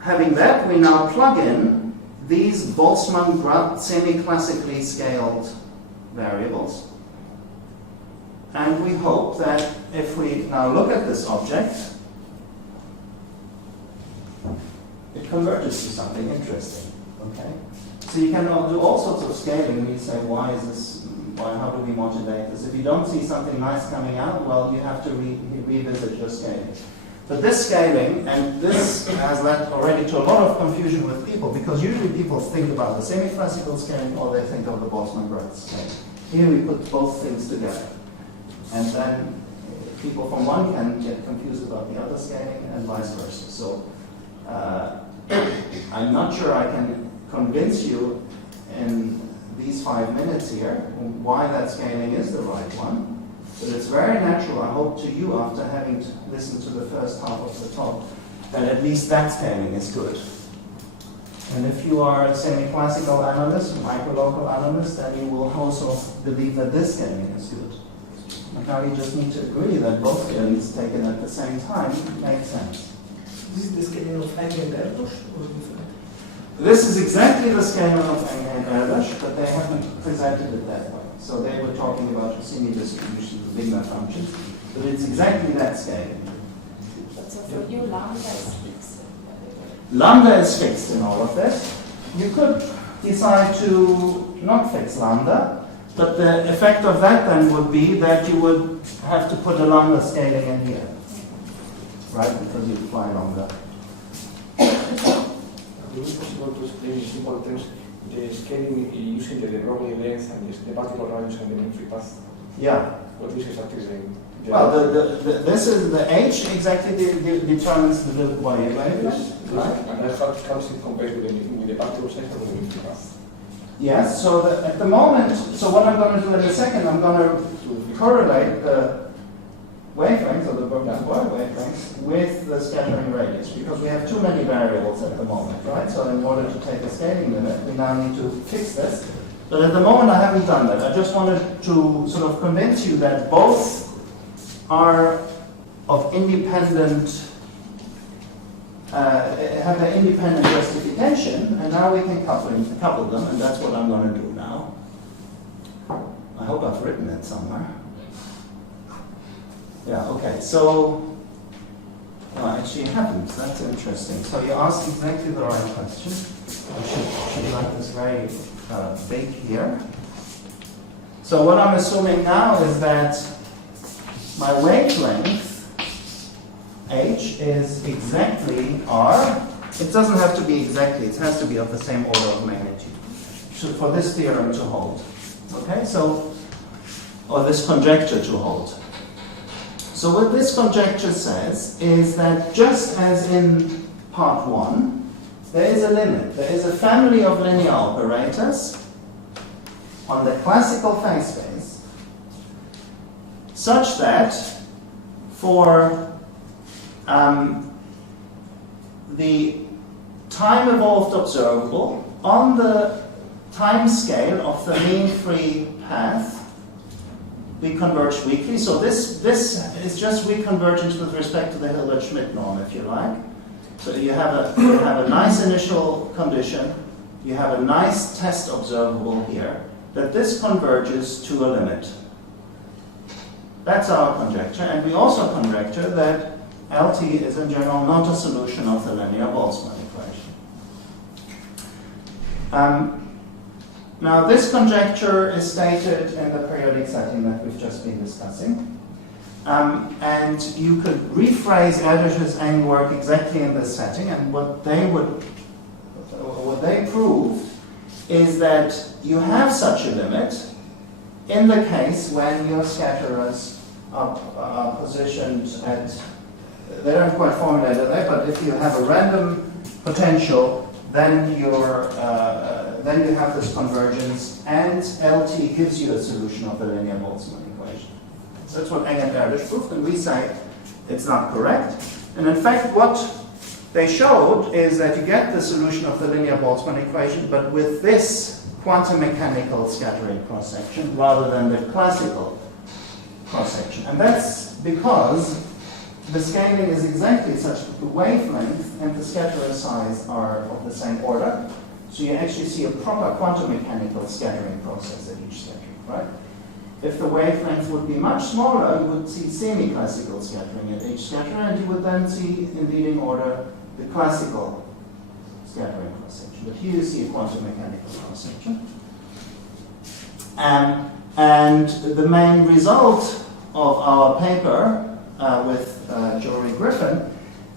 having that, we now plug in these Boltzmann-Grad semi-classically scaled variables. And we hope that if we now look at this object, it converges to something interesting. Okay? So you can do all sorts of scaling. You say, why is this? How do we motivate this? If you don't see something nice coming out, well, you have to revisit your scaling. But this scaling, and this has led already to a lot of confusion with people, because usually people think about the semi-classical scaling or they think of the Boltzmann-Grad scaling. Here we put both things together. And then people from one can get confused about the other scaling and vice versa. So I'm not sure I can convince you in these 5 minutes here why that scaling is the right one. But it's very natural, I hope, to you after having listened to the first half of the talk, that at least that scaling is good. And if you are a semi-classical analyst, microlocal analyst, then you will also believe that this scaling is good. And now you just need to agree that both theories taken at the same time make sense. This is the scaling of Eng and Erdős or different? This is exactly the scaling of Eng and Erdős, but they haven't presented it that way. So they were talking about Rossini distributions of Wigner functions, but it's exactly that scaling. But so for you, lambda is fixed. Lambda is fixed in all of this. You could decide to not fix lambda, but the effect of that then would be that you would have to put a lambda scaling in here, right? Because you apply lambda. Would it be possible to explain in simple terms the scaling using the de Broglie length and the particle radius and the mean free path? Yeah. What is exactly the Well, this is the h exactly determines the Boyer wavelength, right? And how does it compare with the particle size and the mean free path? Yes. So at the moment, so what I'm going to do in a second, I'm going to correlate the wavelength or the Boyer wavelength with the scattering radius because we have too many variables at the moment, right? So in order to take a scaling limit, we now need to fix this. But at the moment, I haven't done that. I just wanted to sort of convince you that both are of independent, have an independent justification, and now we can couple them, and that's what I'm going to do now. I hope I've written it somewhere. Yeah, okay, so, actually it happens, that's interesting. So you asked exactly the right question. I should write this very big here. So what I'm assuming now is that my wavelength, h, is exactly r. It doesn't have to be exactly, it has to be of the same order of magnitude for this theorem to hold. Okay, so, or this conjecture to hold. So what this conjecture says is that just as in part 1, there is a limit. There is a family of linear operators on the classical phase space such that for the time-evolved observable on the time scale of the mean free path, we converge weakly. So this is just weak convergence with respect to the Hilbert-Schmidt norm, if you like. So you have a nice initial condition, you have a nice test observable here, that this converges to a limit. That's our conjecture, and we also conjecture that LT is in general not a solution of the linear Boltzmann equation. Now this conjecture is stated in the periodic setting that we've just been discussing. And you could rephrase Erdős's Eng work exactly in this setting, and what they proved is that you have such a limit in the case when your scatterers are positioned at, they don't quite formulated that, but if you have a random potential, then you have this convergence, and LT gives you a solution of the linear Boltzmann equation. So that's what Eng and Erdős proved, and we say it's not correct. And in fact, what they showed is that you get the solution of the linear Boltzmann equation, but with this quantum mechanical scattering cross-section rather than the classical cross-section. And that's because the scaling is exactly such that the wavelength and the scatterer size are of the same order. So you actually see a proper quantum mechanical scattering process at each scattering, right? If the wavelength would be much smaller, you would see semi-classical scattering at each scatterer, and you would then see in leading order the classical scattering cross-section. But here you see a quantum mechanical cross-section. And the main result of our paper with Jory Griffin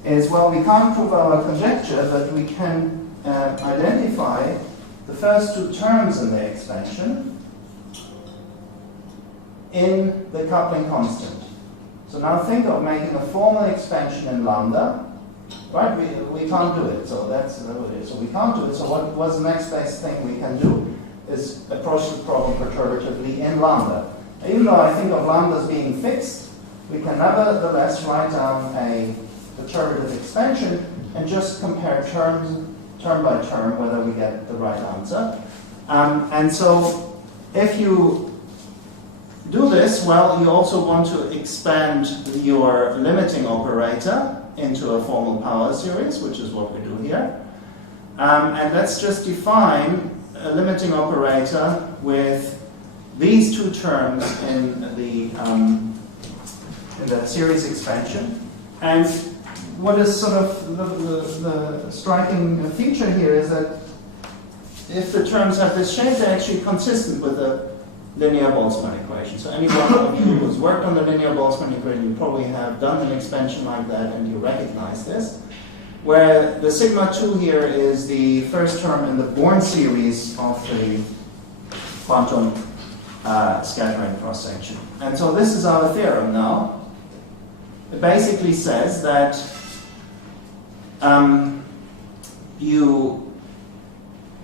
is, well, we can't prove our conjecture, but we can identify the first two terms in the expansion in the coupling constant. So now think of making a formal expansion in lambda, right? We can't do it, so we can't do it. So what's the next best thing we can do is approach the problem perturbatively in lambda. Even though I think of lambda as being fixed, we can nevertheless write down a perturbative expansion and just compare term by term whether we get the right answer. And so if you do this, well, you also want to expand your limiting operator into a formal power series, which is what we do here. And let's just define a limiting operator with these two terms in the series expansion. And what is sort of the striking feature here is that if the terms have this shape, they're actually consistent with the linear Boltzmann equation. So anyone of you who's worked on the linear Boltzmann equation, you probably have done an expansion like that and you recognize this. Where the sigma 2 here is the first term in the Born series of the quantum scattering cross-section. And so this is our theorem now. It basically says that you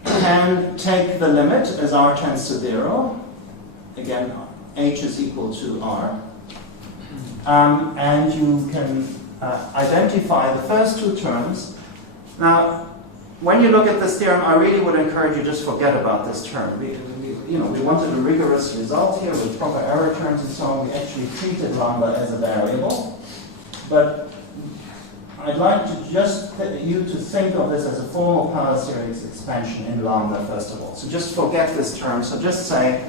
can take the limit as r tends to 0. Again, h is equal to r. And you can identify the first two terms. Now, when you look at this theorem, I really would encourage you just forget about this term. We wanted a rigorous result here with proper error terms and so on. We actually treated lambda as a variable. But I'd like you to think of this as a formal power series expansion in lambda, first of all. So just forget this term. So just say,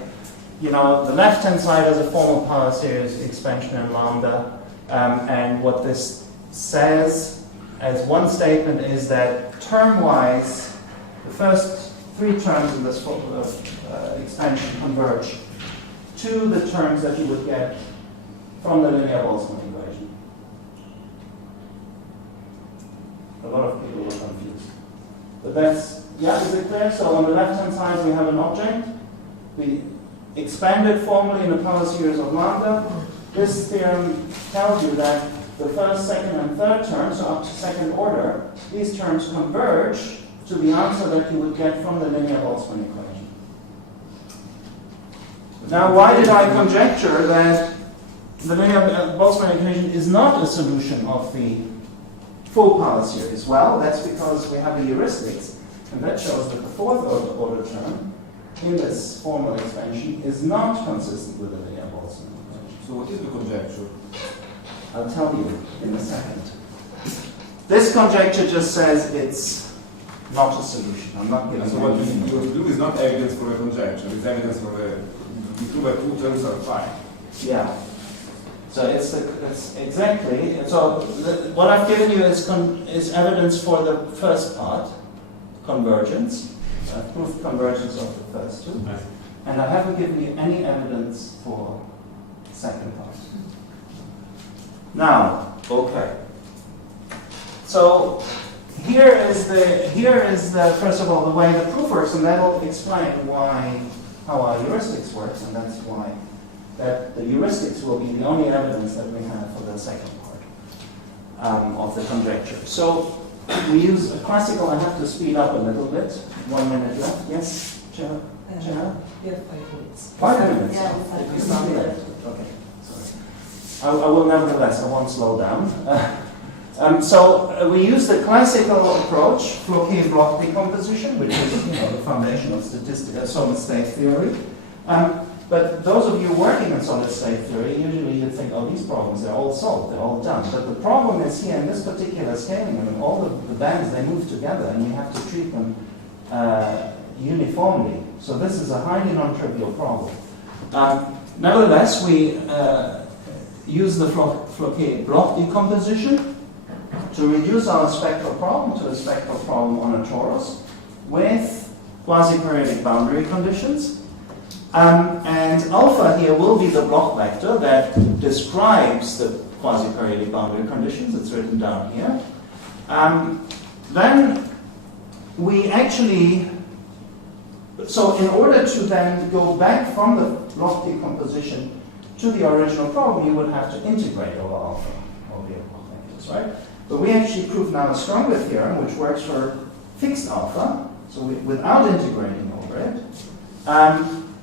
the left-hand side is a formal power series expansion in lambda. And what this says as one statement is that term-wise, the first three terms in this expansion converge to the terms that you would get from the linear Boltzmann equation. A lot of people were confused. But that's, is it clear? So on the left-hand side we have an object. We expand it formally in a power series of lambda. This theorem tells you that the first, second, and third terms, so up to second order, these terms converge to the answer that you would get from the linear Boltzmann equation. Now, why did I conjecture that the linear Boltzmann equation is not a solution of the full power series? Well, that's because we have a heuristics, and that shows that the fourth order term in this formal expansion is not consistent with the linear Boltzmann equation. So what is the conjecture? I'll tell you in a second. This conjecture just says it's not a solution. I'm not giving So what you do is not evidence for a conjecture, it's evidence for you prove that two terms are fine. Yeah. So it's exactly. So what I've given you is evidence for the first part, convergence. I've proved convergence of the first two, and I haven't given you any evidence for the second part. Now, okay. So here is the first of all the way the proof works, and that will explain how our heuristics works, and that's why that the heuristics will be the only evidence that we have for the second part of the conjecture. So we use a classical. I have to speed up a little bit. 1 minute left. Yes, Chair. We have 5 minutes. 5 minutes. Yeah, Okay, stop there. Okay. Sorry. I will nevertheless. I won't slow down. So we use the classical approach, Floquet-Bloch decomposition, which is the foundation of solid-state theory. But those of you working in solid-state theory, usually you think, oh, these problems, they're all solved, they're all done. But the problem is here in this particular scaling, all the bands, they move together, and you have to treat them uniformly. So this is a highly non-trivial problem. Nevertheless, we use the Floquet-Bloch decomposition to reduce our spectral problem to a spectral problem on a torus with quasi-periodic boundary conditions. And alpha here will be the Bloch vector that describes the quasi-periodic boundary conditions. It's written down here. Then we actually, so in order to then go back from the Bloch decomposition to the original problem, you would have to integrate over alpha, all the Bloch vectors, right? But we actually prove now a stronger theorem, which works for fixed alpha, so without integrating over it.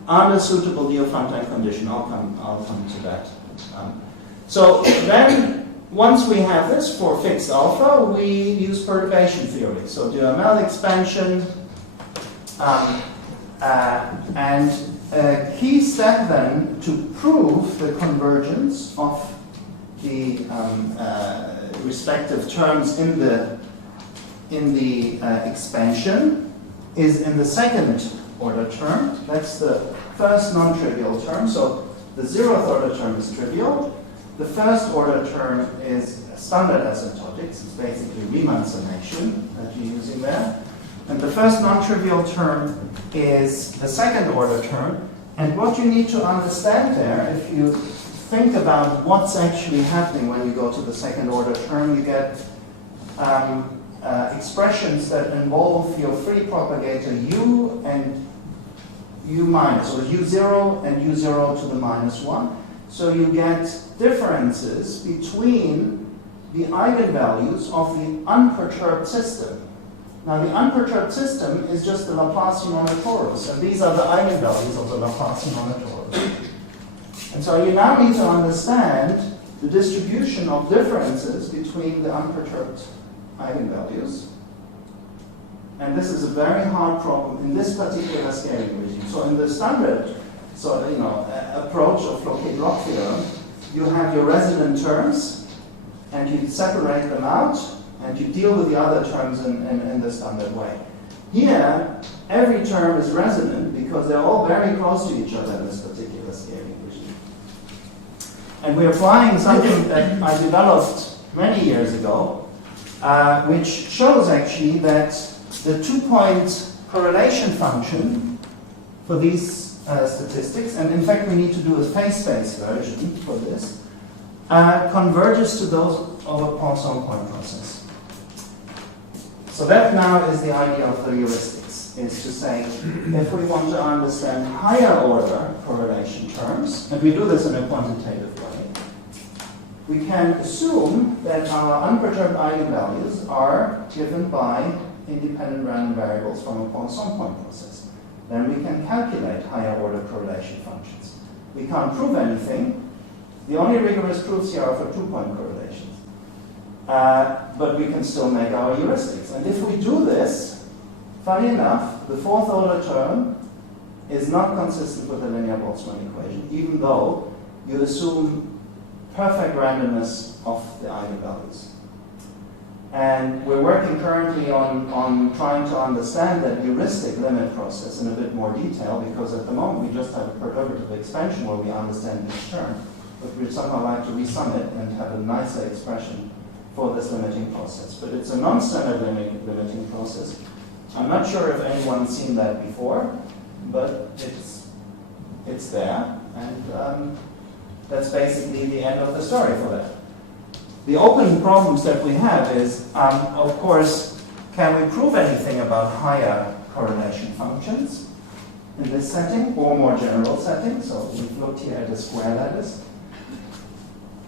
Under suitable Diophantine condition, I'll come to that. So then, once we have this for fixed alpha, we use perturbation theory. So Duhamel expansion And a key step then to prove the convergence of the respective terms in the expansion is in the second order term. That's the first non-trivial term. So the zeroth order term is trivial. The first order term is standard asymptotics. It's basically Riemann summation that you're using there. And the first non-trivial term is the second order term. And what you need to understand there, if you think about what's actually happening when you go to the second order term, you get expressions that involve your free propagator u and u minus, or u0 and u0 to the minus 1. So you get differences between the eigenvalues of the unperturbed system. Now the unperturbed system is just the Laplacian on a torus, and these are the eigenvalues of the Laplacian on a torus. And so you now need to understand the distribution of differences between the unperturbed eigenvalues. And this is a very hard problem in this particular scaling regime. So in the standard approach of Floquet-Bloch theorem, you have your resonant terms, and you separate them out, and you deal with the other terms in the standard way. Here, every term is resonant because they're all very close to each other in this particular scaling regime. And we're applying something that I developed many years ago, which shows actually that the 2-point correlation function for these statistics, and in fact we need to do a phase-space version for this, converges to those of a Poisson point process. So that now is the idea of the heuristics, is to say, if we want to understand higher order correlation terms, and we do this in a quantitative way, we can assume that our unperturbed eigenvalues are given by independent random variables from a Poisson point process. Then we can calculate higher order correlation functions. We can't prove anything. The only rigorous proofs here are for 2-point correlations. But we can still make our heuristics. And if we do this, funny enough, the fourth order term is not consistent with the linear Boltzmann equation, even though you assume perfect randomness of the eigenvalues. And we're working currently on trying to understand that heuristic limit process in a bit more detail, because at the moment we just have a perturbative expansion where we understand each term, but we'd somehow like to resum it and have a nicer expression for this limiting process. But it's a non-standard limiting process. I'm not sure if anyone's seen that before, but it's there, and that's basically the end of the story for that. The open problems that we have is, of course, can we prove anything about higher correlation functions in this setting or more general setting? So we've looked here at the square lattice.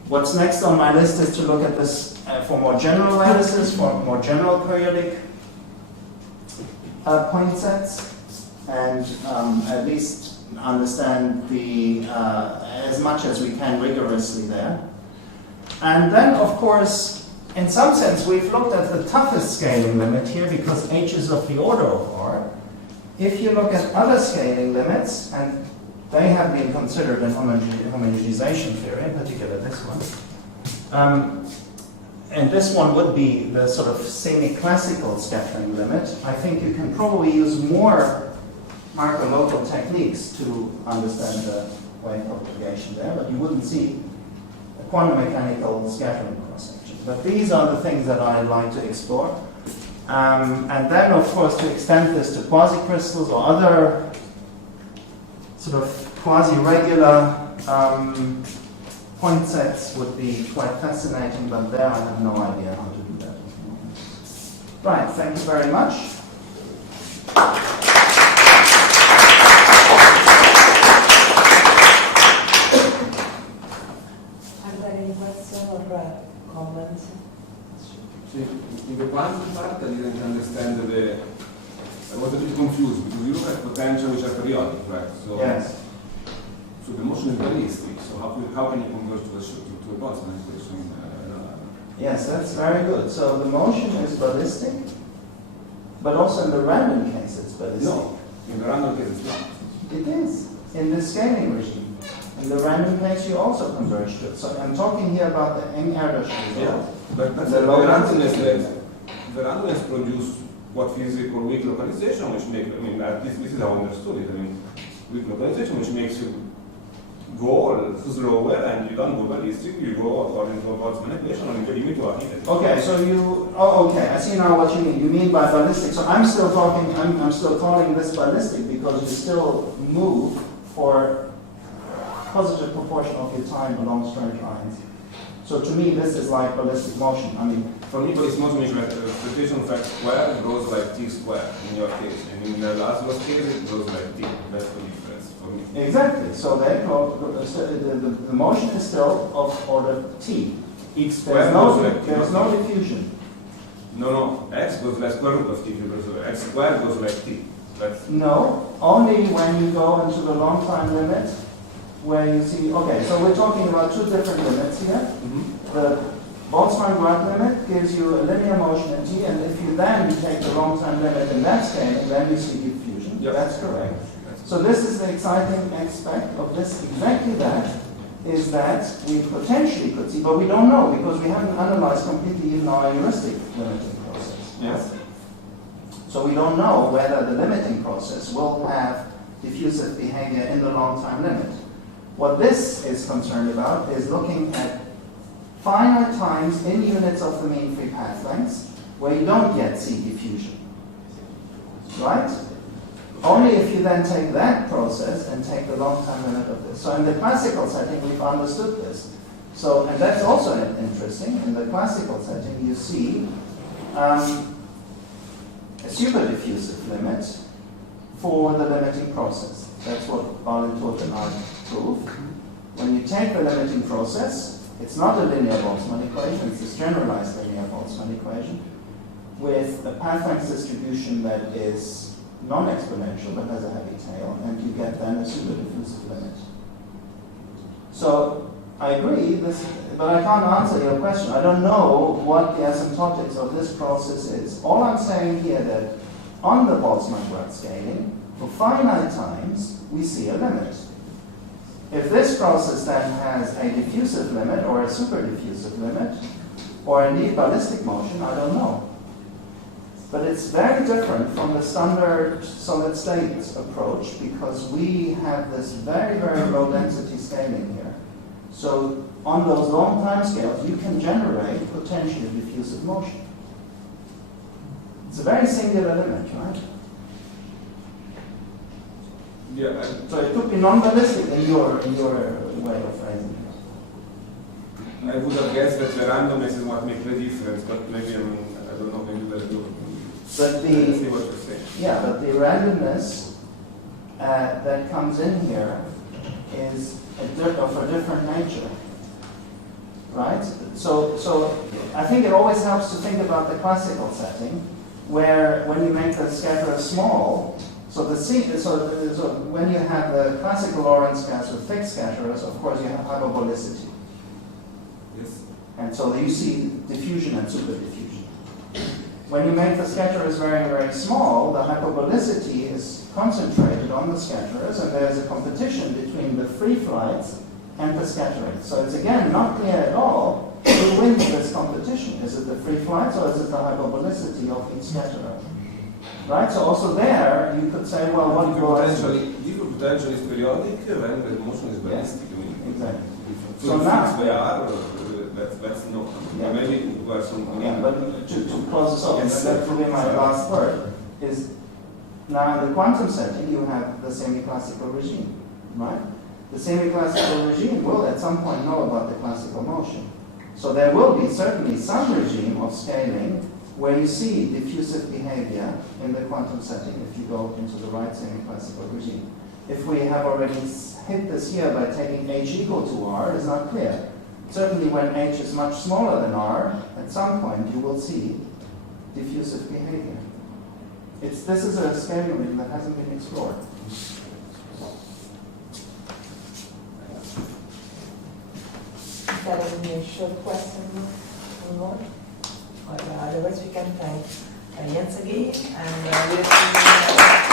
What's next on my list is to look at this for more general lattices, for more general periodic point sets, and at least understand as much as we can rigorously there. And then, of course, in some sense, we've looked at the toughest scaling limit here because h is of the order of r. If you look at other scaling limits, and they have been considered in homogenization theory, in particular this one, and this one would be the sort of semi-classical scattering limit, I think you can probably use more Markov-local techniques to understand the wave propagation there, but you wouldn't see quantum mechanical scattering cross-section. But these are the things that I'd like to explore. And then, of course, to extend this to quasicrystals or other sort of quasi-regular point sets would be quite fascinating, but there I have no idea how to do that. Right, thank you very much. Comments? In the quantum part, I didn't understand I was a bit confused because you look at potential which are periodic, right? So, yes. So the motion is ballistic. So how can you converge to a Boltzmann equation? Yes, that's very good. So the motion is ballistic, but also in the random case it's ballistic. No, In the random case, it's not. It is, in the scaling regime. In the random case, you also converge to it. So I'm talking here about the Eng-Erdős result. But that's The the Lorentz randomness result. the randomness produce what physics call weak localization, which make, I mean, at least this is how I understood it. I mean, weak localization, which makes you go slower and you don't go ballistic, you go according to a Boltzmann equation and you limit to a hidden. Okay, so okay, I see now what you mean. You mean by ballistic. So I'm still talking, I'm still calling this ballistic because you still move for positive proportion of your time along straight lines. So to me, this is like ballistic motion. I mean, for me, ballistic motion means that the rotation of x squared goes like t squared in your case, and in the last case, it goes like t. That's the difference for me. exactly. So the motion is still of order t. X squared goes like t. There's no diffusion. No, x goes like square root of t. X squared goes like t. That's No, only when you go into the long time limit, where you see, okay, so we're talking about two different limits here. The Boltzmann-Grad limit gives you a linear motion in t, and if you then take the long time limit in that scale, then you see diffusion. Yep. That's correct. So this is the exciting aspect of this, exactly that, is that we potentially could see, but we don't know because we haven't analyzed completely even our heuristic limiting process. yes. So we don't know whether the limiting process will have diffusive behavior in the long time limit. What this is concerned about is looking at finite times in units of the mean free path lengths where you don't yet see diffusion. Right? Only if you then take that process and take the long time limit of this. So in the classical setting, we've understood this. So, and that's also interesting. In the classical setting, you see a super diffusive limit for the limiting process. That's what Barlin-Toth and I proved. When you take the limiting process, it's not a linear Boltzmann equation, it's this generalized linear Boltzmann equation with a path length distribution that is non-exponential but has a heavy tail, and you get then a super diffusive limit. So I agree, but I can't answer your question. I don't know what the asymptotics of this process is. All I'm saying here that on the Boltzmann-Grad scaling, for finite times, we see a limit. If this process then has a diffusive limit or a super diffusive limit, or indeed ballistic motion, I don't know. But it's very different from the standard solid state approach because we have this very, very low density scaling here. So on those long time scales, you can generate potentially diffusive motion. It's a very singular limit, right? Yeah. So it could be non-ballistic in your way of phrasing it. I would have guessed that the randomness is what makes the difference, but maybe I don't know, maybe that's good. But I see what you're saying. yeah, but the randomness that comes in here is of a different nature, right? So I think it always helps to think about the classical setting, where when you make the scatter small, so when you have the classical Lorentz gas with fixed scatterers, of course you have hyperbolicity. Yes. And so you see diffusion and super diffusion. When you make the scatterers very, very small, the hyperbolicity is concentrated on the scatterers, and there's a competition between the free flights and the scattering. So it's again not clear at all who wins this competition. Is it the free flights or is it the hyperbolicity of each scatterer? Right? So also there, you could say, well, what Potential is periodic when the motion is ballistic. I mean, exactly. So now, they are, that's no. Yeah. Maybe it was some. yeah, but to close this off, and that will be my last word, is now in the quantum setting, you have the semi-classical regime, right? The semi-classical regime will at some point know about the classical motion. So there will be certainly some regime of scaling where you see diffusive behavior in the quantum setting if you go into the right semi-classical regime. If we have already hit this here by taking h equal to r, is not clear. Certainly when h is much smaller than r, at some point you will see diffusive behavior. This is a scaling regime that hasn't been explored. That is a short question more. Otherwise we can thank Jens again and we have